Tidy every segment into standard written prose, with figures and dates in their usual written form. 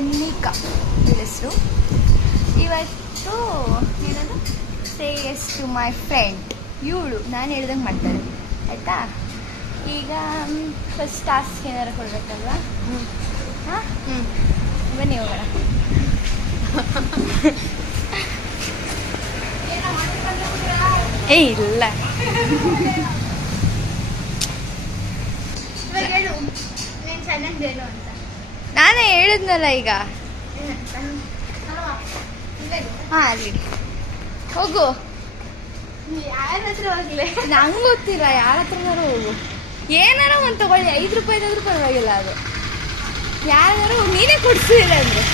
ವನ್ನಿಕಾ ಹೆಸರು. ಇವತ್ತು ಏನದು say yes to my friend. ಇವಳು ನಾನು ಹೇಳ್ದಂಗೆ ಮಾಡ್ತಾಳೆ ಆಯಿತಾ. ಈಗ ಫಸ್ಟ್ ಟಾಸ್ಕ್ ಏನಾರು ಕೊಡ್ಬೇಕಲ್ವಾ? ಹಾಂ ಬನ್ನಿ ಹೋಗೋಣ. ಇಲ್ಲ ನಾನೇ ಹೇಳಿದ್ನಲ್ಲ ಈಗ. ಹಾಂ ಅಲ್ಲಿ ಹೋಗು. ಯಾರ ಹತ್ರ ಹೋಗ್ಲಿ? ನಂಗೆ ಗೊತ್ತಿಲ್ಲ, ಯಾರ ಹತ್ರನಾರು ಹೋಗು. ಏನಾರು ಒಂದು ತಗೊಳ್ಳಿ, 5 ರೂಪಾಯಿದಾದ್ರೂ ಪರವಾಗಿಲ್ಲ. ಅದು ಯಾರು ನೀನೇ ಕೊಡ್ಸಿಲ್ಲ ಅಂದರೆ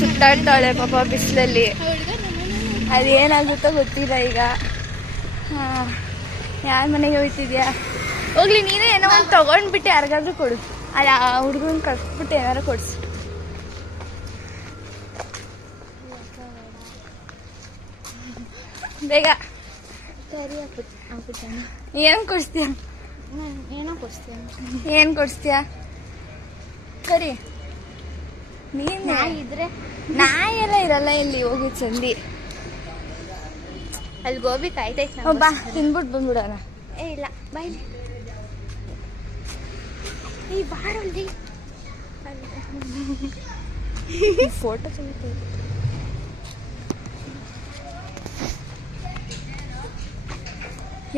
ಸುತ್ತಾಡ್ತಾಳೆ ಪಾಪ ಬಿಸಿಲಲ್ಲಿ. ಅದೇನಾಗುತ್ತೋ ಗೊತ್ತಿಲ್ಲ ಈಗ. ಹಾಂ, ಯಾರ ಮನೆಗೆ ಹೋಗ್ತಿದ್ಯಾ? ಹೋಗ್ಲಿ, ನೀನೇ ಏನೋ ಒಂದು ತಗೊಂಡ್ಬಿಟ್ಟು ಯಾರಿಗಾದ್ರೂ ಕೊಡು. ಅಲ್ಲ, ಆ ಹುಡುಗನ ಕಟ್ಬಿಟ್ಟು ಏನಾರು ಕೊಡಿಸು. ಬೇಗ ಸರಿ ಏನು ಕೊಡಿಸ್ತೀಯ? ಏನೋ ಕೊಡ್ಸ್ತೀಯ. ಏನು ಕೊಡಿಸ್ತೀಯ? ಸರಿ, ನೀನು ನಾಯಿ ಇದ್ರೆ ನಾಯಿ ಎಲ್ಲ ಇರಲ್ಲ ಇಲ್ಲಿ. ಹೋಗಿ ಚಂದಿ ಅಲ್ಲಿ ಗೋಬಿ ಕಾಯ್ತೈತೆ. ಬಾ, ತಿನ್ಬಿಟ್ಟು ಬಂದ್ಬಿಡೋಣ. ಏ ಇಲ್ಲ ಬಾಯ್ಲಿ. ಈ ಬಾರಲ್ಲಿ ಫೋಟೋ ತೆಗಿತೀವಿ.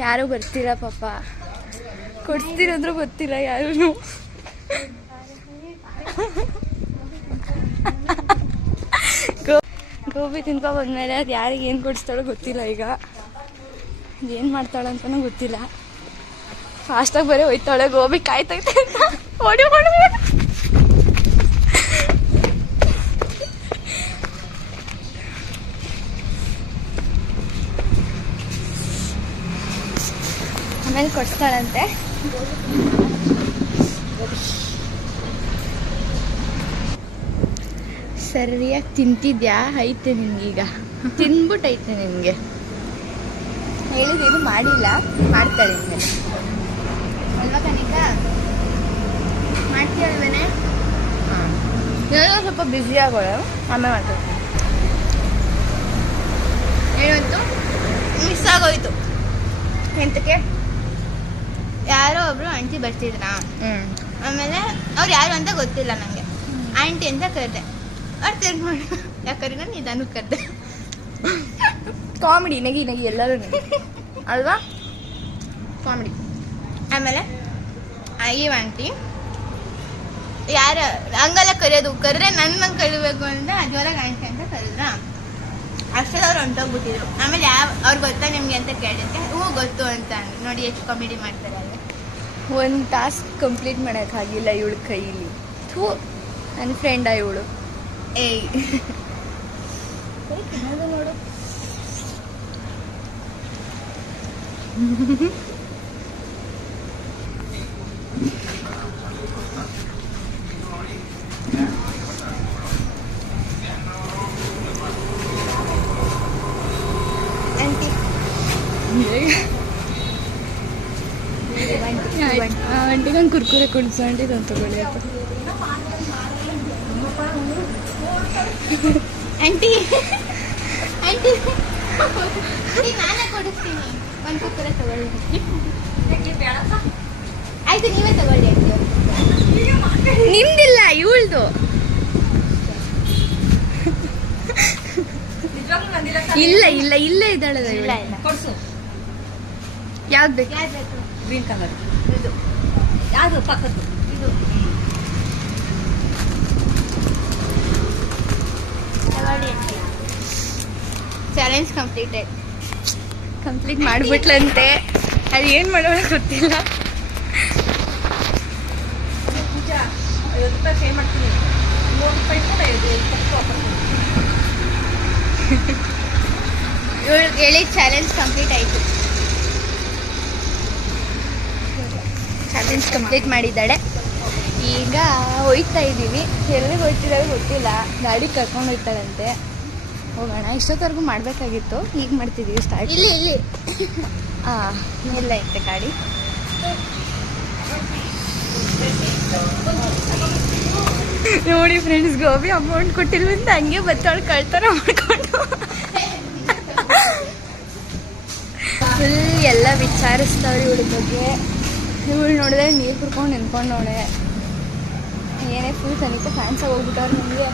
ಯಾರು ಬರ್ತೀರಾ ಪಾಪ, ಕೊಡ್ಸ್ತಿರೋದ್ರು ಗೊತ್ತಿಲ್ಲ ಯಾರು. ಗೋಬಿ ತಿನ್ಕೊ ಬಂದ್ಮೇಲೆ ಅದು ಯಾರಿಗೆ ಏನು ಕೊಡಿಸ್ತಾಳೋ ಗೊತ್ತಿಲ್ಲ. ಈಗ ಏನು ಮಾಡ್ತಾಳೆ ಅಂತಲೂ ಗೊತ್ತಿಲ್ಲ. ಫಾಸ್ಟಾಗಿ ಬರೀ ಹೋಯ್ತಾಳೆ. ಗೋಬಿ ಕಾಯ್ತೈತೆ ಅಂತ ಓಡಿ ಓಡಿ. ಆಮೇಲೆ ಕೊಡಿಸ್ತಾಳಂತೆ. ಸರಿಯಾಗಿ ತಿಂತಿದ್ಯಾ? ಐತೆ ನಿನ್ಗೀಗ, ತಿನ್ಬಿಟ್ಟು ಐತೆ ನಿನಗೆ. ಹೇಳಿದೇನು ಮಾಡಿಲ್ಲ, ಮಾಡ್ತಾಳೆ ಇನ್ಮೇಲೆ ಅಲ್ವಾ ಕನಿಕಾ? ಮಾಡ್ತೀಯಲ್ವೇನೆ? ಹಾಂ, ಏನೋ ಸ್ವಲ್ಪ ಬ್ಯುಸಿ ಆಗೋಳು, ಆಮೇಲೆ ಮಾಡ್ತೀನಿ. ಇವತ್ತು ಮಿಸ್ ಆಗೋಯ್ತು. ಎಂತಕ್ಕೆ? ಯಾರೋ ಒಬ್ರು ಆಂಟಿ ಬರ್ತಿದ್ರಾ, ಆಮೇಲೆ ಅವ್ರು ಯಾರು ಅಂತ ಗೊತ್ತಿಲ್ಲ ನನಗೆ. ಆಂಟಿ ಅಂತ ಕರೆದೆ. ಅವ್ರು ತಿರ್ಗಿ ಮಾಡಿ ಯಾಕಂದ್ರೆ ನಾನು ನಿಧಾನ ಕರೆದೆ. ಕಾಮಿಡಿ, ನಗಿ ನಗಿ ಎಲ್ಲರೂ ನಗಿ ಅಲ್ವಾ? ಕಾಮಿಡಿ. ಆಮೇಲೆ ಈ ಆಂಟಿ ಯಾರ ಹಂಗೆಲ್ಲ ಕರೆಯೋದು, ಕರೆದ್ರೆ ನನ್ನಂಗೆ ಕರಿಬೇಕು ಅಂತ ಅದ್ರೊಳಗೆ ಆಂಟಿ ಅಂತ ಕರೆದ್ರ. ಅಷ್ಟೇ ಅವ್ರು ಹೊಂಟೋಗ್ಬಿಟ್ಟಿದ್ರು. ಆಮೇಲೆ ಅವ್ರು ಗೊತ್ತಾ ನಿಮ್ಗೆ ಅಂತ ಕೇಳಿದ್ದೆ. ಹ್ಞೂ ಗೊತ್ತು ಅಂತ ನೋಡಿ ಎಷ್ಟು ಕಾಮಿಡಿ ಮಾಡ್ತಾರೆ ಅಲ್ಲಿ. ಒಂದು ಟಾಸ್ಕ್ ಕಂಪ್ಲೀಟ್ ಮಾಡೋಕ್ಕಾಗಿಲ್ಲ ಇವಳು ಕೈಲಿ. ಥೂ, ನನ್ನ ಫ್ರೆಂಡ ಇವಳು. ಏಯ್ ನೋಡು. ಆಂಟಿ ಆಂಟಿಗೊಂದು ಕುರ್ಕುರೆ ಕೊಡಿಸು. ಆಂಟಿಗೊಂದು ತಗೊಳ್ಳಿ ಅಂತ. ಆಂಟಿ ಆಂಟಿ ನಾನೇ ಕೊಡಿಸ್ತೀನಿ. ಒಂದು ಕುಕ್ಕರೆ ತಗೊಳ್ಳಿ. ಆಯ್ತು, ನೀವೇ ತಗೊಳ್ಳಿ ಆಂಟಿ. ನಿಮ್ದಿಲ್ಲ, ಇವಳ್ದು. ಇಲ್ಲ ಇಲ್ಲ, ಇಲ್ಲೇ ಇದ್ದಾಳೆ. ಇಲ್ಲ ಇಲ್ಲ ಕೊಡ್ಸು. ಯಾವ್ದು ಬೇಕು? ಯಾರು ಬೇಕು? Green colour. ಇದು ಯಾವುದು ಪಕ್ಕದ್ದು? ಇದು ತಗೊಳ್ಳಿ ಆಂಟಿ. Challenge completed. ಕಂಪ್ಲೀಟ್ ಮಾಡಿಬಿಟ್ಲಂತೆ. ಅದು ಏನು ಮಾಡೋಣ ಗೊತ್ತಿಲ್ಲ. ಪೂಜಾ 50 ರೂಪಾಯಿ ಪೇ ಮಾಡ್ತೀನಿ. 30 ರೂಪಾಯಿ ಇಟ್ಕೊಂಡು 50 ವಾಪಸ್. ಇವಳು ಹೇಳಿ ಚಾಲೆಂಜ್ ಕಂಪ್ಲೀಟ್ ಆಯಿತು. ಚಾಲೆಂಜ್ ಕಂಪ್ಲೀಟ್ ಮಾಡಿದ್ದಾಳೆ. ಈಗ ಹೋಯ್ತಾ ಇದ್ದೀವಿ. ಎಲ್ಲಿಗೆ ಹೋಗ್ತಿದ್ದಾವೆ ಗೊತ್ತಿಲ್ಲ. ಗಾಡಿ ಕರ್ಕೊಂಡು ಹೋಗ್ತಾಳಂತೆ. ಹೋಗೋಣ. ಇಷ್ಟೊತ್ತವರೆಗೂ ಮಾಡಬೇಕಾಗಿತ್ತು, ಈಗ ಮಾಡ್ತಿದ್ದೀವಿ ಸ್ಟಾರ್ಟ್. ಇಲ್ಲಿ ಇಲ್ಲಿ ಹಾಂ ಎಲ್ಲ ಐತೆ ಗಾಡಿ. ನೋಡಿ ಫ್ರೆಂಡ್ಸ್, ಗೋಬಿ ಅಮೌಂಟ್ ಕೊಟ್ಟಿಲ್ವಂತ ಹಂಗೆ ಬತ್ತವಳು ಕಳ್ತಾರ ಮಾಡ್ಕೊಂಡು ಫುಲ್ ಎಲ್ಲ ವಿಚಾರಿಸ್ತಾವ್ರಿ ಇವಳ ಬಗ್ಗೆ. ಇವಳು ನೋಡಿದ್ರೆ ನೀರು ಕುಡ್ಕೊಂಡು ನಿಂತ್ಕೊಂಡವಳೆ. ಏನೇ ಫುಲ್ ತನಿಖೆ ಫ್ಯಾನ್ಸಾಗಿ ಹೋಗ್ಬಿಟ್ಟವ್ರು ನಮಗೆ.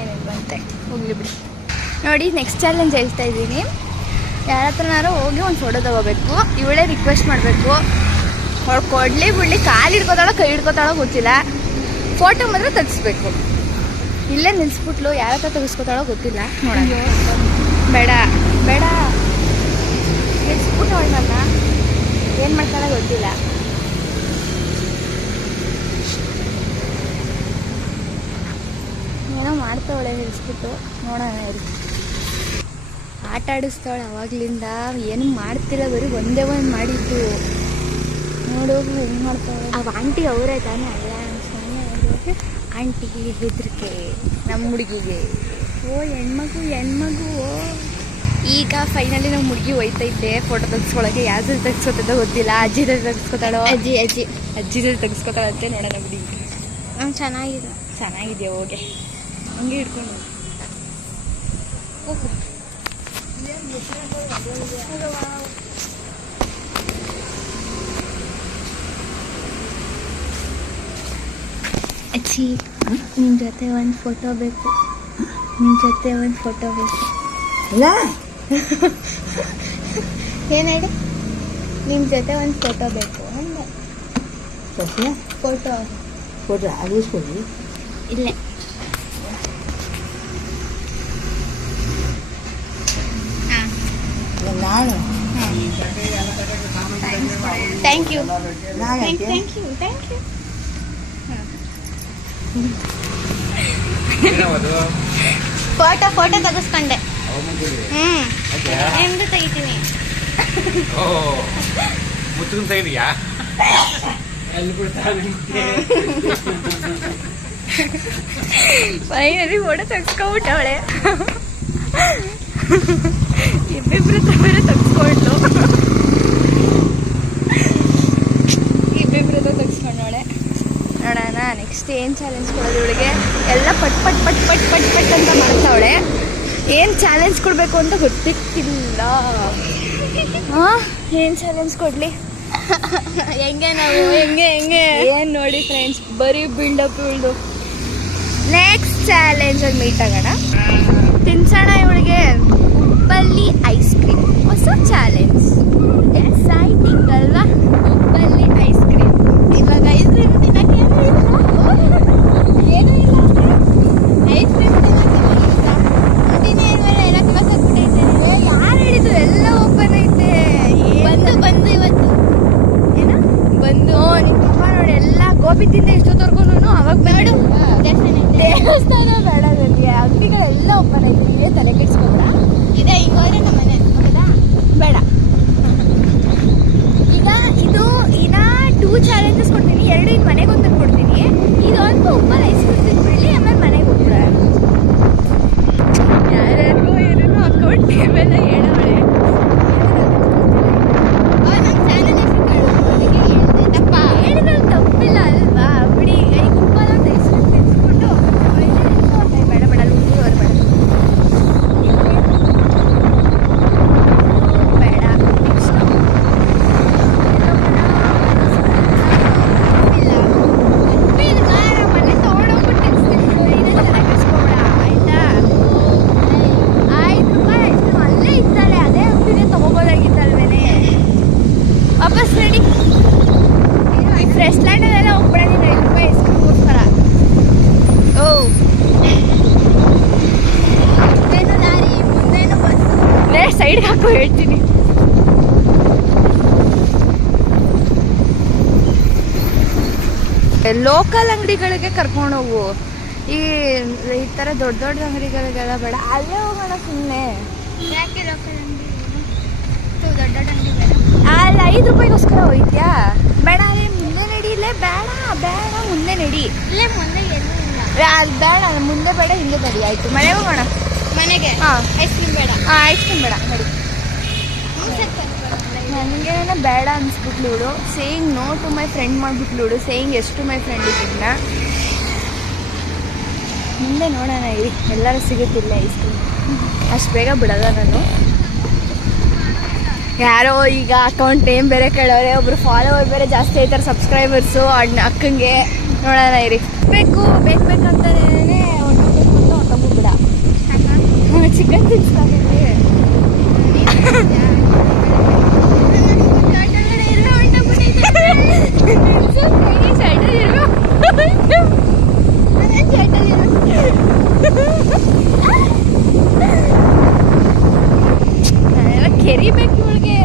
ಏನೇನು ಬಂತೆ ಹೋಗ್ಲಿ ಬಿಡಿ. ನೋಡಿ ನೆಕ್ಸ್ಟ್ ಚಾಲೆಂಜ್ ಹೇಳ್ತಾ ಇದ್ದೀನಿ. ಯಾರ ಹತ್ರನಾರು ಹೋಗಿ ಒಂದು ಫೋಟೋ ತಗೋಬೇಕು. ಇವಳೇ ರಿಕ್ವೆಸ್ಟ್ ಮಾಡಬೇಕು. ಅವಳು ಕೊಡಲಿ ಬಿಡಲಿ, ಕಾಲು ಹಿಡ್ಕೋತಾಳೋ ಕೈ ಹಿಡ್ಕೋತಾಳೋ ಗೊತ್ತಿಲ್ಲ, ಫೋಟೋ ಮಾತ್ರ ತೆಗಿಸ್ಬೇಕು. ಇಲ್ಲೇ ನಿಲ್ಸ್ಬಿಟ್ಲು, ಯಾರ ಹತ್ರ ತೆಗಿಸ್ಕೋತಾಳೋ ಗೊತ್ತಿಲ್ಲ. ನೋಡೋಣ. ಬೇಡ ಬೇಡ ನಿಲ್ಸ್ಬಿಟ್ಟು ಅವಳು ನನ್ನ ಏನು ಮಾಡ್ತಾಳೋ ಗೊತ್ತಿಲ್ಲ. ಏನೋ ಮಾಡ್ತಾವಳೆ ನಿಲ್ಸ್ಬಿಟ್ಟು. ನೋಡೋಣ ಇರಿ. ಆಟ ಆಡಿಸ್ತಾವಳೆ ಅವಾಗ್ಲಿಂದ. ಏನು ಮಾಡ್ತಿಲ್ಲ, ಬರೀ ಒಂದೇ ಒಂದು ಮಾಡಿದ್ದು. ನೋಡು ಹೆಂಗೆ ಮಾಡ್ತಾವಳೆ. ಆ ಆಂಟಿ ಅವರೇ ತಾನೇ. ಅಲ್ಲ ಸುಮ್ಮನೆ ಆಂಟಿಗೆ ಹೆದರಿಕೆ ನಮ್ಮ ಹುಡುಗಿಗೆ. ಓ ಹೆಣ್ಮಗು. ಈಗ ಫೈನಲಿ ನಮ್ಮ ಹುಡುಗಿ ಹೋಯ್ತೈತೆ ಫೋಟೋ ತೆಗಿಸ್ಕೊಳಕ್ಕೆ. ಯಾವ್ದು ತೆಗಿಸ್ಕೊತೈತೋ ಗೊತ್ತಿಲ್ಲ. ಅಜ್ಜಿ ತೆಗಿಸ್ಕೊತಾಳೋ. ಅಜ್ಜಿ ತೆಗಿಸ್ಕೊತಾಳಂತೆ. ನೋಡೋಣ ಬಿಡಿ. ಚೆನ್ನಾಗಿದೆಯಾ? ಹೋಗೆ ಹಂಗೆ ಹಿಡ್ಕೊಂಡು ಹೋಗು. ಅಜ್ಜಿ, ನಿಮ್ಮ ಜೊತೆ ಒಂದು ಫೋಟೋ ಬೇಕು. ಏನು ಹೇಳಿ? ನಿಮ್ಮ ಜೊತೆ ಒಂದು ಫೋಟೋ ಬೇಕು ಅಂದೆ. ಫೋಟೋ ಆಗಿಸ್ಕೊಡಿ. ಇಲ್ಲೇ ನಾನು. Thank you. ಫೋಟೋ ತೆಗಿಸ್ಕೊಂಡೆ. ನಿಮ್ದು ತೆಗಿತೀನಿ. Finally photo ತೆಗ್ಸ್ಕೊಬಿಟ್ಟವಳೆ. ಇಬ್ಬಿಬ್ರು ಬೇರೆ ತೆಗ್ಸ್ಕೊಟ್ಲು. ತೆಗ್ಸ್ಕೊಂಡವಳೆ. ನೋಡೋಣ ನೆಕ್ಸ್ಟ್ ಏನು ಚಾಲೆಂಜ್ ಕೊಡೋದು ಇವಳಿಗೆ. ಎಲ್ಲ ಪಟ್ ಅಂತ ಮಾಡ್ತಾವಳೆ. ಏನು ಚಾಲೆಂಜ್ ಕೊಡಬೇಕು ಅಂತ ಗೊತ್ತಿಲ್ಲ. ಏನು ಚಾಲೆಂಜ್ ಕೊಡಲಿ? ಹೆಂಗೆ ಏನು ನೋಡಿ ಫ್ರೆಂಡ್ಸ್, ಬರೀ ಬಿಲ್ಡಪ್ ಇವಳ್ದು. ನೆಕ್ಸ್ಟ್ ಚಾಲೆಂಜಲ್ಲಿ ಮೀಟ್ ಆಗೋಣ. ತಿನ್ಸೋಣ ಇವಳಿಗೆ ಹುಬ್ಬಳ್ಳಿ ಐಸ್ ಕ್ರೀಮ್. ಹೊಸ ಚಾಲೆಂಜ್. ಎಕ್ಸೈಟಿಂಗ್ ಅಲ್ವಾ? Hubballi ice cream. ಇವಾಗ ಐಸ್ ಕ್ರೀಮ್ ತಿನ್ನಕ್ಕೆ ಏನೂ ಇಲ್ಲ. ಐಸ್ ಕ್ರೀಮ್ ತಿನ್ನಕ್ಕೆ ಎಲ್ಲ ಕ್ಲಾಸ್ ಆಗ್ಬಿಟ್ಟೈತೆ. ಯಾರು ಹೇಳಿದ್ರು? ಎಲ್ಲ ಓಪನ್ ಐತೆ. ಬಂದು ಇವತ್ತು ಏನೋ ಬಂದು ನಿಮ್ಮ ಪಪ್ಪ ನೋಡಿ ಎಲ್ಲ ಗೋಬಿ ತಿಂದ ಎಷ್ಟೊತ್ತವರೆಗೂ ಅವಾಗ ಬೇಡ ದೇವಸ್ಥಾನ ಬೇಡ. ನನಗೆ ಅಂಗಡಿಗಳೆಲ್ಲ ಓಪನ್ ಐತೆ. ನೀವೇ ತಲೆ ಕೆಡ್ಸ್ಕೊಂಡ್ರ? ಇದೆ ಈಗ ಹೋದ್ರೆ ನಮ್ಮ ಮನೆ ಹೌದಾ? ಬೇಡ. ಈಗ ಇದು ಇನ್ನ 2 ಚಾಲೆಂಜಸ್ ಕೊಡ್ತೀನಿ. 2 ಇನ್ನು ಮನೆಗೆ ಒಂದು ಕೊಡ್ತೀನಿ. ಇದೊಂದು ಉಪ್ಪಲ್ಲಿ ಐಸ್ ಕ್ರೀಮ್ ತಿಂದ್ಬಿಡ್ಲಿ, ಆಮೇಲೆ ಮನೆಗೆ ಹೋಗ್ಬಿಡ. ಯಾರ್ಯಾರಿಗೂ ಏನೇನೋ ಅಕೌಂಟ್ ಟೇಬೆಲ್ಲ ಹೇಳೋಳೆ. ಹೇಳಿದ್ರೆ ತಪ್ಪಿಲ್ಲ ಅಲ್ವಾ? ಬಿಡಿ. ಈಗ ಉಪ್ಪಲ್ಲಿ ಒಂದು ಐಸ್ ಕ್ರೀಮ್ ತಿನ್ಸ್ಬಿಟ್ಟು ಬೇಡ ಬೇಡ ಲೂಸಿ ಅವ್ರು ಬೇಡ. ವಾಪಸ್ ರೆಡಿ. ಫ್ರೆಶ್ ಲ್ಯಾಂಡಲ್ಲೆಲ್ಲ ಹೋಗ್ಬಿಡ. ನೀನು 5 ರೂಪಾಯಿ ಐಸ್ ಕ್ರೀಮ್ಗೋಸ್ಕರ. ಓ ಮುಂದೇನು ದಾರಿ, ಮುಂದೇನು ಬಸ್. ಸೈಡ್ಗೆ ಹಾಕೋ ಹೇಳ್ತೀನಿ. ಲೋಕಲ್ ಅಂಗಡಿಗಳಿಗೆ ಕರ್ಕೊಂಡು ಹೋಗು. ಈ ಥರ ದೊಡ್ಡ ಅಂಗಡಿಗಳಿಗೆಲ್ಲ ಬೇಡ. ಅಲ್ಲೇ ಹೋಗೋಣ ಸುಮ್ಮನೆ. ಯಾಕೆ ಲೋಕಲ್ ಅಂಗಡಿ? ದೊಡ್ಡ ಅಂಗಡಿ ಬೇಡ. ಅಲ್ಲಿ 5 ರೂಪಾಯಿಗೋಸ್ಕರ ಹೋಯ್ತ್ಯಾ? ಬೇಡ. ಅಲ್ಲೇ ಮುಂದೆ ನಡಿ. ಇಲ್ಲೇ ಬೇಡ ಮುಂದೆ ನಡಿ. ಇಲ್ಲೇ ಮುಂದೆ ಏನೂ ಇಲ್ಲ. ಅಲ್ಲಿ ಬೇಡ, ಮುಂದೆ ಬೇಡ, ಹಿಂದೆ ನಡಿ. ಆಯ್ತು ಮನೆಗೆ ಹೋಗೋಣ. ಮನೆಗೆ? ಹಾಂ. ಐಸ್ ಕ್ರೀಮ್ ಬೇಡ. ಐಸ್ ಕ್ರೀಮ್ ಬೇಡ ನಡಿ. ನನಗೆ ಬೇಡ ಅನ್ಸ್ಬಿಟ್ಲು ಇವಳು. Saying no to my friend ಮಾಡಿಬಿಟ್ಲು ಇವಳು. ಸೇಯಿಂಗ್ ಎಷ್ಟು ಮೈ ಫ್ರೆಂಡ್ ಇದನ್ನ ಮುಂದೆ ನೋಡೋಣ ಇರಿ, ಎಲ್ಲರೂ ಸಿಗುತ್ತಿಲ್ಲ ಐಸ್ ಕ್ರೀಮ್. ಅಷ್ಟು ಬೇಗ ಬಿಡಲ್ಲ ನಾನು. ಯಾರೋ ಈಗ ಅಕೌಂಟ್ ನೇಮ್ ಬೇರೆ ಕೇಳೋರೆ, ಒಬ್ರು ಫಾಲೋವರ್ ಬೇರೆ ಜಾಸ್ತಿ ಆಯ್ತಾರೆ, ಸಬ್ಸ್ಕ್ರೈಬರ್ಸು ಅಕ್ಕಂಗೆ. ನೋಡೋಣ ಇರಿ. ಬೇಕಂತಾನೆ ಹೊಟ್ಟೋಗ್ಬಿಟ್ಟು ಬಿಡ. ಚಿಕನ್ ತಿನ್ಸ್ಕೊಂಡಿದ್ವಿ. ನಾನೆಲ್ಲ ಕೆರಿಬೇಕು ಇವಳಿಗೆ.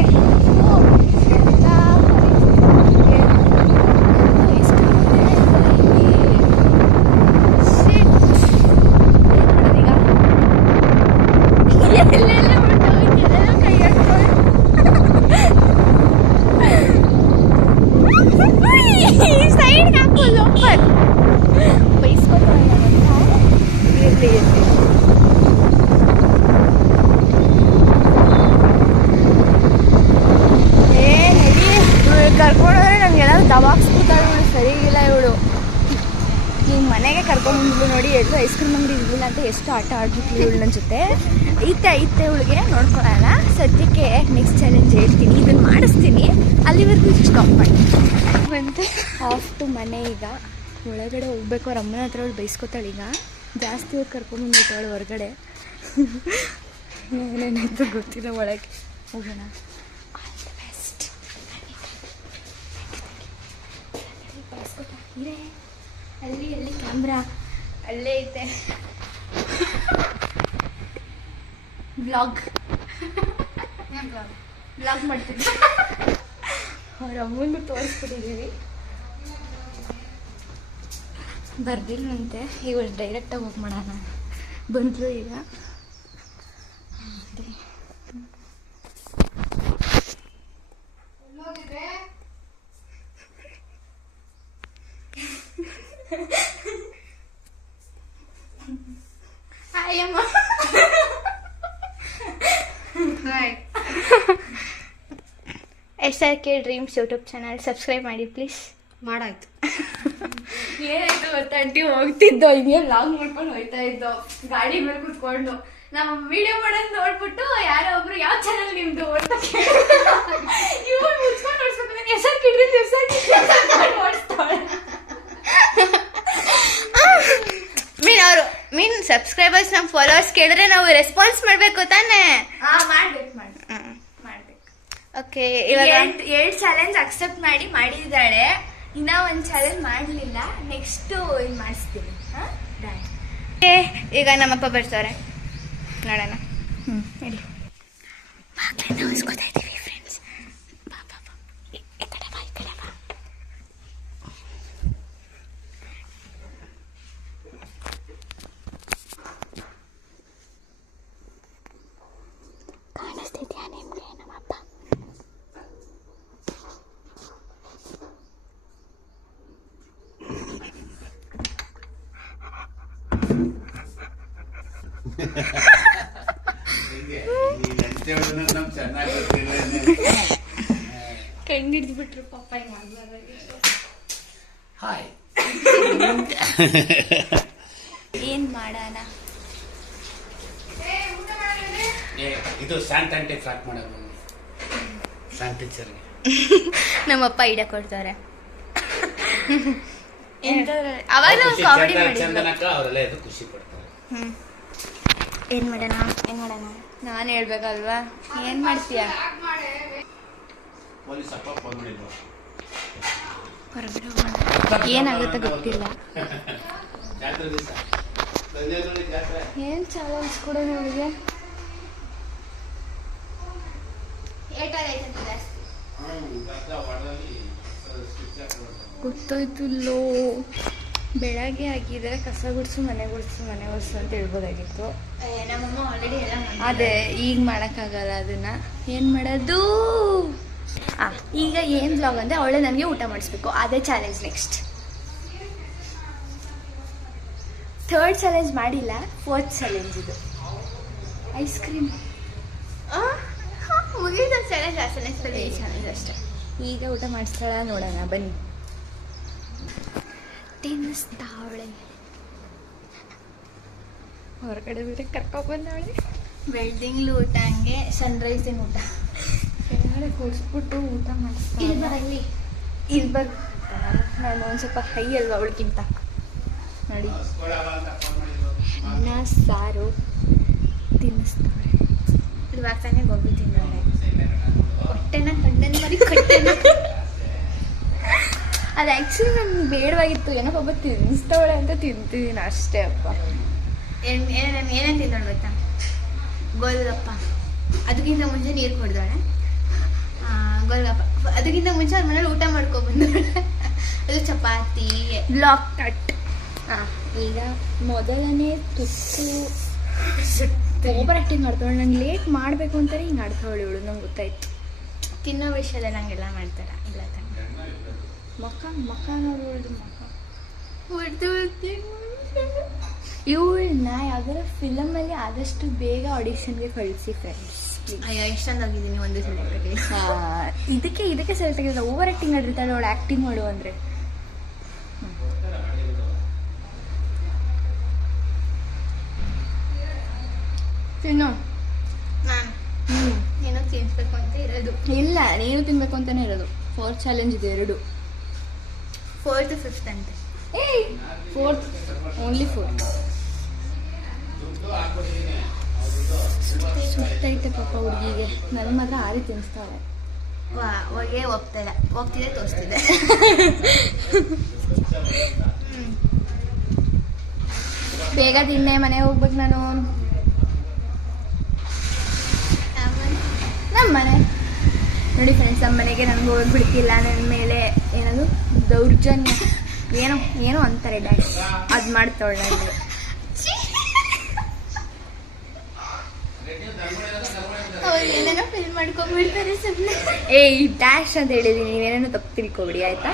ಕರ್ಕೊಂಡೋದ್ರೆ ನಮ್ಗೆಲ್ಲ ದಬಾಕ್ಸ್ಬಿಡ್ತಾಳೆ ಇವಳು. ಸರಿಗಿಲ್ಲ ಇವಳು. ಈಗ ಮನೆಗೆ ಕರ್ಕೊಂಡ್ಬಂದ್ಲು ನೋಡಿ. ಎಲ್ಲರೂ ಐಸ್ ಕ್ರೀಮ್ ಅಂಗಡಿ ಇರಲಿಲ್ಲ ಅಂತ ಎಷ್ಟು ಆಟ ಆಡ್ಬಿಟ್ಲು ಇವಳು ನನ್ನ ಜೊತೆ. ಐತೆ ಇವಳಿಗೆ ನೋಡ್ಕೊಳ್ಳೋಣ. ಸದ್ಯಕ್ಕೆ ನೆಕ್ಸ್ಟ್ ಚಾಲೆಂಜ್ ಹೇಳ್ತೀನಿ, ಇದನ್ನು ಮಾಡಿಸ್ತೀನಿ. ಅಲ್ಲಿವರೆಗೂ ಸ್ಟಾಪ್ ಮಾಡಿ ಬಂತು. ಆಫ್ ಟು ಮನೆ. ಈಗ ಒಳಗಡೆ ಹೋಗ್ಬೇಕು. ಅವ್ರ ಅಮ್ಮನ ಹತ್ರ ಅವಳು ಬೈಸ್ಕೊತಾಳೆ. ಈಗ ಜಾಸ್ತಿ ಅವ್ರು ಕರ್ಕೊಂಡ್ಬಂದ್ಬಿಟ್ಟವಳು ಹೊರಗಡೆ. ಏನೇನಾಯ್ತು ಗೊತ್ತಿಲ್ಲ. ಒಳಗೆ ಹೋಗೋಣ. ಅಲ್ಲಿ ಕ್ಯಾಮ್ರಾ ಅಲ್ಲೇ ಐತೆ. ಬ್ಲಾಗ್ ಮಾಡ್ತೀನಿ. ಅವ್ರ ಅಮ್ಮಂದು ತೋರಿಸ್ಬಿಟ್ಟಿದ್ದೀವಿ. ಬರ್ದಿಲ್ಲಂತೆ. ಇವಳು ಡೈರೆಕ್ಟಾಗಿ ಹೋಗಿ ಮಾಡೋಣ. ಬಂದರು ಈಗ. ಹಾಯ್ ಅಮ್ಮ. Hi. SRK dreams YouTube channel subscribe ಮಾಡಿ ಪ್ಲೀಸ್. ಮಾಡಾಯ್ತು. ಏನಾಯ್ತು ಗೊತ್ತಾ ಆಂಟಿ, ಹೋಗ್ತಿದ್ದೋ ಹಿಂಗೆ ವ್ಲಾಗ್ ಮಾಡ್ಕೊಂಡು ಹೋಗ್ತಾ ಇದ್ದೋ ಗಾಡಿ ಮೇಲೆ ಕೂತ್ಕೊಂಡು. ನಾವು ವಿಡಿಯೋ ಮಾಡೋದು ನೋಡ್ಬಿಟ್ಟು ಯಾರೋ ಒಬ್ರು ಯಾವ ಚಾನಲ್ ನಿಮ್ದು ಅಂತ ಇವ್ರು ಮುಚ್ಕೊಂಡು ನೋಡ್ಸ್ಬೇಕು. SRK ಡ್ರೀಮ್ಸ್ ಓಡಿಸ್ತಾಳೆ. ಮೀನ್ ಸಬ್ಸ್ಕ್ರೈಬರ್ಸ್ ನಮ್ಮ ಫಾಲೋವರ್ಸ್ ಕೇಳಿದ್ರೆ ನಾವು ರೆಸ್ಪಾನ್ಸ್ ಮಾಡಬೇಕು ತಾನೇ? ಮಾಡ್ಬೇಕು. ಓಕೆ, ಇವಾಗ 7 ಚಾಲೆಂಜ್ ಅಕ್ಸೆಪ್ಟ್ ಮಾಡಿದ್ದಾಳೆ. ಇನ್ನ ಒಂದು ಚಾಲೆಂಜ್ ಮಾಡಲಿಲ್ಲ. ನೆಕ್ಸ್ಟ್ ಇದು ಮಾಡಿಸ್ತೀನಿ. ಈಗ ನಮ್ಮಪ್ಪ ಬರ್ತಾರೆ, ನೋಡೋಣ. ಹೇಳಿ. ನಾವು ಇಸ್ಕೊತಾ ಇದ್ದೀವಿ ಫ್ರೆಂಡ್ಸ್. ಬಾ ಬಾ ಬಾ, ಈ ಕಡೆ ಬಾ, ಈ ಕಡೆ ಬಾ. ಕಾಣಿಸ್ತಿದ್ಯಾ ನಿಮ್ಗೆ ನಮ್ಮಪ್ಪ? ಕಂಡಿಡ್ದು ಬಿಟ್ರು ಪಾಪ. ಹಾಯ್. ಏನ್ ಮಾಡೋಣ? ಇದು ಸ್ಯಾಂಟಂಟೆ ಫ್ರಾಕ್ ಮಾಡೋದು. ಸ್ಯಾಂಟಿಚರ್ಗೆ ನಮ್ಮಪ್ಪ ಐಡಿಯಾ ಕೊಡ್ತಾರೆ. ಅವಾಗ ನಾವು ಕಾಮಿಡಿ ಮಾಡಿದ್ವಿ. ಚಂದನಕ್ಕ ಅವರೆಲ್ಲ ಇದು ಖುಷಿ ಪಡ್ತಾರೆ. ಏನ್ ಮಾಡೋಣ? ನಾನು ಹೇಳ್ಬೇಕಲ್ವಾ? ಏನ್ ಮಾಡ್ತೀಯ? ಪೊಲೀಸ್ ಅಪ್ಪ ಫೋನ್ ಮಾಡಿದ್ರು. ಹೊರಗಡೆ ಹೋಗೋಣ. ಏನಾಗುತ್ತೆ ಗೊತ್ತಿಲ್ಲ. ಜಾತ್ರೆ ದಿವಸ ಸಂಜೆ ಜಾತ್ರೆ. ಏನ್ ಚಾಲೆಂಜ್ ಕೊಡು ನೋಡಿಗೆ. ಗೊತ್ತಾಯ್ತುಲ್ಲೋ. ಬೆಳಗ್ಗೆ ಆಗಿದ್ರೆ ಕಸ ಗುಡಿಸು ಮನೆ ಗುಡಿಸು ಅಂತ ಹೇಳ್ಬೋದಾಗಿತ್ತು. ನಮ್ಮಮ್ಮ ಆಲ್ರೆಡಿ ಎಲ್ಲ ಅದೇ ಈಗ ಮಾಡೋಕ್ಕಾಗಲ್ಲ. ಅದನ್ನ ಏನು ಮಾಡೋದು? ಈಗ ಏನು ವ್ಲಾಗ್ ಅಂದರೆ ಅವಳೆ ನನಗೆ ಊಟ ಮಾಡಿಸ್ಬೇಕು. ಅದೇ ಚಾಲೆಂಜ್. ನೆಕ್ಸ್ಟ್ 3rd ಚಾಲೆಂಜ್ ಮಾಡಿಲ್ಲ, 4th ಚಾಲೆಂಜ್ ಇದು. ಐಸ್ ಕ್ರೀಮ್ ಮುಗಿದ ಚಾಲೆಂಜ್ ಅಷ್ಟೇ ಈ ಚಾಲೆಂಜ್ ಅಷ್ಟೇ. ಈಗ ಊಟ ಮಾಡಿಸ್ತಾಳ ನೋಡೋಣ ಬನ್ನಿ. ತಿನ್ನಿಸ್ತಾವಳೆ ಹೊರಗಡೆ ಬೇರೆ ಕರ್ಕೊಂಡ್ಬಂದವಳೆ. ಬೆಳ್ದಿಂಗ್ಳು ಊಟ ಹಂಗೆ ಸನ್ರೈಸಿನ ಊಟ. ಕೆಳಗಡೆ ಕೂರಿಸ್ಬಿಟ್ಟು ಊಟ ಮಾಡಿಸ್ತಾಳೆ. ಇಲ್ಲಿ ಬರ್ ನಾನು ಒಂದು ಸ್ವಲ್ಪ ಹೈ ಅಲ್ವಾ ಅವಳಿಗಿಂತ. ನೋಡಿ ಅನ್ನ ಸಾರು ತಿನ್ನಿಸ್ತಾಳೆ. ಇವಾಗ ತಾನೇ ಗೋಬಿ ತಿನ್ನೋಳೆ. ಹೊಟ್ಟೆನ ಕಣ್ಣನ್ ಮರಿ ಕಟ್ಟೆನ. ಅದು ಆ್ಯಕ್ಚುಲಿ ನನಗೆ ಬೇಡವಾಗಿತ್ತು, ಏನಪ್ಪ ಒಬ್ಬ ತಿನ್ನಿಸ್ತಾವಳೆ ಅಂತ ತಿಂತಿದ್ದೀನಿ ಅಷ್ಟೇ ಅಪ್ಪ. ಏನೇನು ತಿಂದೋಳು ಗೊತ್ತಾ? ಗೋಲ್ಗಪ್ಪ, ಅದಕ್ಕಿಂತ ಮುಂಚೆ ನೀರು ಕುಡ್ದೋಳೆ. ಗೋಲ್ಗಪ್ಪ ಅದಕ್ಕಿಂತ ಮುಂಚೆ ಅವ್ರ ಮನೇಲಿ ಊಟ ಮಾಡ್ಕೊಬಂದೋಳೆ. ಅದು ಚಪಾತಿ ಬ್ಲಾಕ್ ಕಟ್. ಈಗ ಮೊದಲನೇ ತುತ್ತು ಓವರ್ ಆ್ಯಕ್ಟಿಂಗ್ ಮಾಡ್ತಾಳೆ. ನಂಗೆ ಲೇಟ್ ಮಾಡಬೇಕು ಅಂತಾರೆ ಹಿಂಗೆ ಆಡ್ತಾವಳೆ ಇವಳು. ನಂಗೆ ಗೊತ್ತಾಯ್ತು. ತಿನ್ನೋ ವಿಷಯದಲ್ಲಿ ಹಂಗೆಲ್ಲ ಮಾಡ್ತಾರ. ಇಲ್ಲ ತಾನೆ ಮಕ್ಕ ನೋಡ್ಬೋದು. ಹೊಡೆದು ಇವಳನ್ನ ಯಾವ್ದಾರ ಫಿಲಮಲ್ಲಿ ಆದಷ್ಟು ಬೇಗ ಆಡಿಷನ್ಗೆ ಕಳಿಸಿ ಫ್ರೆಂಡ್ಸ್. ಅಯ್ಯೋ ಎಷ್ಟೊಂದು ಹೋಗಿದ್ದೀನಿ ಒಂದು ಸಲ. ಇದಕ್ಕೆ ಸೆಲೆಕ್ಟ್ ಆಗಿಲ್ಲ. ಓವರ್ ಆ್ಯಕ್ಟಿಂಗ್ ಮಾಡಿರ್ತಾಳೆ ಅವಳು. ಆ್ಯಕ್ಟಿಂಗ್ ಮಾಡು ಅಂದರೆ ತಿನ್ನು. ನಾನು ಏನೋ ತಿನ್ಸ್ಬೇಕು ಅಂತ ಇರೋದು. ಇಲ್ಲ, ನೀನು ತಿನ್ಬೇಕು ಅಂತಾನೆ ಇರೋದು. 4 ಚಾಲೆಂಜ್ ಇದೆ, 2. 4th 5th ಅಂತೆ. 4th only 4. ಸುತ್ತೈತೆ ಪಾಪ ಹುಡುಗಿಗೆ. ನನ್ನ ಮಾತ್ರ ಆರಿ ತಿನ್ನಿಸ್ತಾಳೆ. ಹೊಗೆ ಹೋಗ್ತಿದೆ ತೋರಿಸ್ತಿದೆ. ಬೇಗ ತಿನ್ನೆ, ಮನೆಗೆ ಹೋಗ್ಬೇಕು ನಾನು. ನಮ್ಮ ಮನೆ ನೋಡಿ ಫ್ರೆಂಡ್ಸ್, ನಮ್ಮ ಮನೆಗೆ ನನಗೆ ಹೋಗಿ ಬಿಡ್ತಿಲ್ಲ. ನನ್ನ ಮೇಲೆ ಏನದು ದೌರ್ಜನ್ಯ ಏನೋ ಅಂತಾರೆ ಡ್ಯಾಶ್, ಅದು ಮಾಡ್ತಾವಳೆ ನನಗೆ. ಅವ್ರು ಏನೇನೋ ಫಿಲ್ ಮಾಡ್ಕೊಂಡ್ಬಿಡ್ತಾರೆ ಸುಮ್ಮನೆ. ಈ ಡ್ಯಾಶ್ ಅಂತ ಹೇಳಿದೀನಿ, ನೀವೇನೇನೋ ತಪ್ಪು ತಿಳ್ಕೊಬಿಡಿ ಆಯ್ತಾ.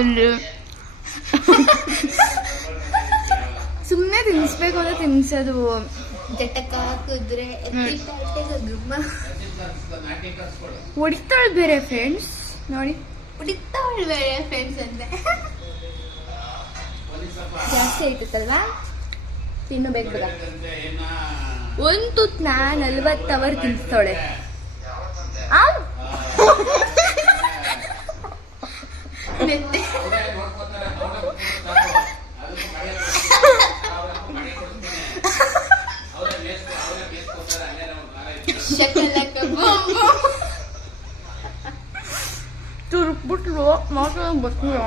ಇಲ್ಲಿ ಸುಮ್ಮನೆ ತಿನ್ನಿಸ್ಬೇಕು ಅಂತ ತಿನ್ಸೋದು. ಜಟಕ ಹಾಕಿದ್ರೆ ಹೊಡಿತಾಳೆ ಬೇರೆ ಫ್ರೆಂಡ್ಸ್. ನೋಡಿ ಹುಡುಕ್ತಾವಳು ಬೇರೆ ಫ್ರೆಂಡ್ಸ್ ಅಂತೆ. ಜಾಸ್ತಿ ಆಯ್ತಲ್ವಾ, ತಿನ್ನಬೇಕು ಬೇಗ. ಒಂದು ತುತ್ತನ್ನ 40 ಅವರ್ ತಿನ್ನಿಸ್ತಾಳೆ. ತುರುಕ್ಬಿಟ್ಲು ಮಾತ್ರ ಗೊತ್ತಿಲ್ಲ.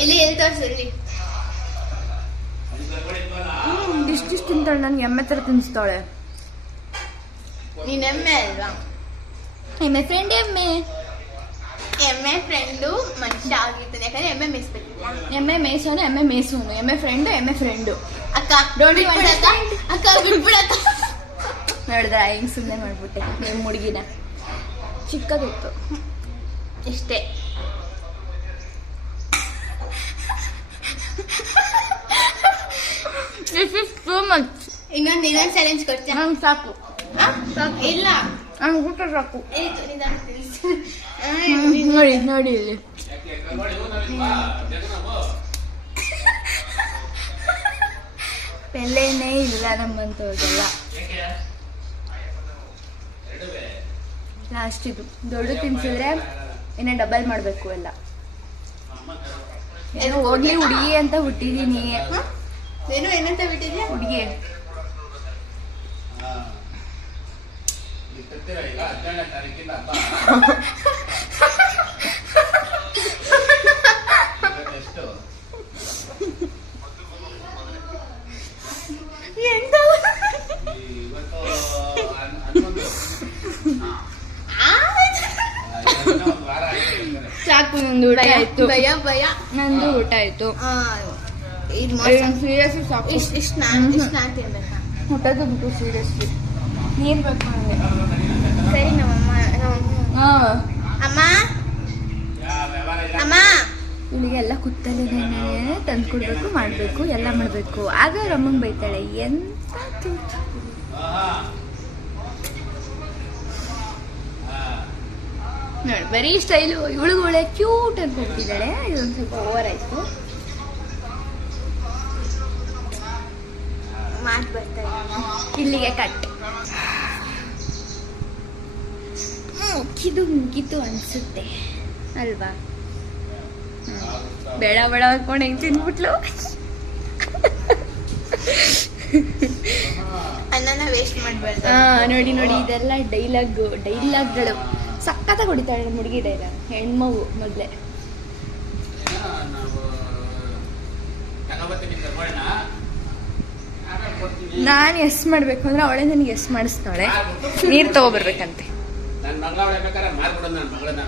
ಇಲ್ಲಿ ಎಲ್ಲಿ ತೋರಿಸಿರ್ಲಿ ಇಷ್ಟಿಷ್ಟು ತಿಂತಾಳೆ. ನನ್ಗೆ ಎಮ್ಮೆ ಥರ ತಿನ್ನಿಸ್ತಾಳೆ. ನೀನ್ ಎಮ್ಮೆ ಅಲ್ವಾ? ಎಮ್ಮೆ ಫ್ರೆಂಡ್ ಎಮ್ಮೆ ಫ್ರೆಂಡು ಮನುಷ್ಯ ಆಗಿರ್ತಾನೆ. ಯಾಕಂದ್ರೆ ಎಮ್ಮೆ ಮೇಯಿಸ್ಬೇಕಿಲ್ಲ. ಎಮ್ಮೆ ಮೇಯ್ಸೋನು ಎಮ್ಮೆ ಫ್ರೆಂಡು. ಅಕ್ಕ ಡೋಂಟ್ ಅಕ್ಕ ಬಿಟ್ಬಿಡಕ್ಕ. ನೋಡಿದ್ರ ಹಿಂಗ್ ಸುಮ್ಮನೆ ಮಾಡ್ಬಿಟ್ಟೆ ನಿಮ್ಮ ಹುಡುಗಿನ. ಚಿಕ್ಕದಿತ್ತು ಇಷ್ಟೇ. This is too much. ಇನ್ನೊಂದು ಚಾಲೆಂಜ್ ಕೊಡ್ತೀನಿ. ನಂಗೆ ಸಾಕು. ಇಲ್ಲ ನಂಗೆ ಊಟ ಸಾಕು. ನೋಡಿ ನೋಡಿ ಇಲ್ಲಿ ಬೆಲೆನೇ ಇಲ್ಲ ನಮ್ಮಂತವ್ರಿಗೆಲ್ಲ. ಲಾಸ್ಟ್ ಇದು ದೊಡ್ಡ ತಿನ್ಸಿದ್ರೆ ಇನ್ನೇ ಡಬಲ್ ಮಾಡಬೇಕು ಎಲ್ಲ. ಏನೋ ಹೋಗ್ಲಿ ಹುಡುಗಿ ಅಂತ ಹುಟ್ಟಿದೀನಿ. ಏನಂತ ಬಿಟ್ಟಿದ್ಯಾ? ಹುಡುಗಿ ಈಗ 17ನೇ ತಾರೀಕಿಂದ ಹಬ್ಬ. ಎಷ್ಟು ಇವತ್ತು 11 ಒಂದು ವಾರ ಆಗಿದೆ. ಸಾಕು, ನಂದು ಊಟ ಆಯ್ತು. ಭಯ ನಂದು ಊಟ ಆಯ್ತು. ಸೀರಿಯಸ್ಲಿ ಸಾಕು. ಇಷ್ಟು ನಾನು ತಿನ್ಬೇಕಾ? ಊಟದ್ದು ಬಿಟ್ಟು ಸೀರಿಯಸ್ಲಿ ನೀರು ಬೇಕು ನನಗೆ. ಸರಿ ನಮ್ಮಮ್ಮ. ಹಾಂ ಅಮ್ಮ ಯಾವ ವ್ಯವಹಾರ ಇಲ್ಲ. ಅಮ್ಮ ಇಲ್ಲಿಗೆ ಎಲ್ಲ ಕುತ್ತಲೇನೆ ತಂದು ಕೊಡ್ಬೇಕು ಮಾಡಬೇಕು ಎಲ್ಲ ಮಾಡಬೇಕು. ಆಗ ರಮ್ಮಂಗೆ ಬೈತಾಳೆ, ಎಂತ ನೋಡಿ ಬರೀ ಸ್ಟೈಲು. ಇವಳಿಗೆ ಒಳ್ಳೆ ಕ್ಯೂಟ್ ಅಂತ ಹೋಗ್ತಿದ್ದಾಳೆ. ಇದೊಂದು ಸ್ವಲ್ಪ ಓವರ್ ಆಯ್ತು. ಮಾತು ಬರ್ತಾ ಇಲ್ಲಿಗೆ ಕಟ್. ಮುಗಿದು ಅನ್ಸುತ್ತೆ ಅಲ್ವಾ? ಬೇಡ ಬೇಡ ಹಾಕೊಂಡು ಹೆಂಗ್ ತಿಂದ್ಬಿಟ್ಲು. ಅನ್ನನ ವೇಸ್ಟ್ ಮಾಡಬಾರ್ದು. ನೋಡಿ ನೋಡಿ ಇದೆಲ್ಲ ಡೈಲಾಗ್ಗಳು ಸಖತ್ತಾಗಿ ಹೊಡಿತಾಳೆ ಹುಡುಗಿ. ಡೈಲಾಗ್ ಹೆಣ್ಮಗು ಮೊದಲೇ. ನಾನು ಎಸ್ ಮಾಡ್ಬೇಕು ಅಂದ್ರೆ ಅವಳೇ ನನಗೆ ಎಸ್ ಮಾಡಿಸ್ತಾಳೆ. ನೀರು ತಗೋಬರ್ಬೇಕಂತೆ. ನನ್ನ ಮಗಳ ಬೇಕಾದ್ರೆ ಮಾರ್ಬಿಡೋದು ನನ್ನ ಮಗಳನ್ನ.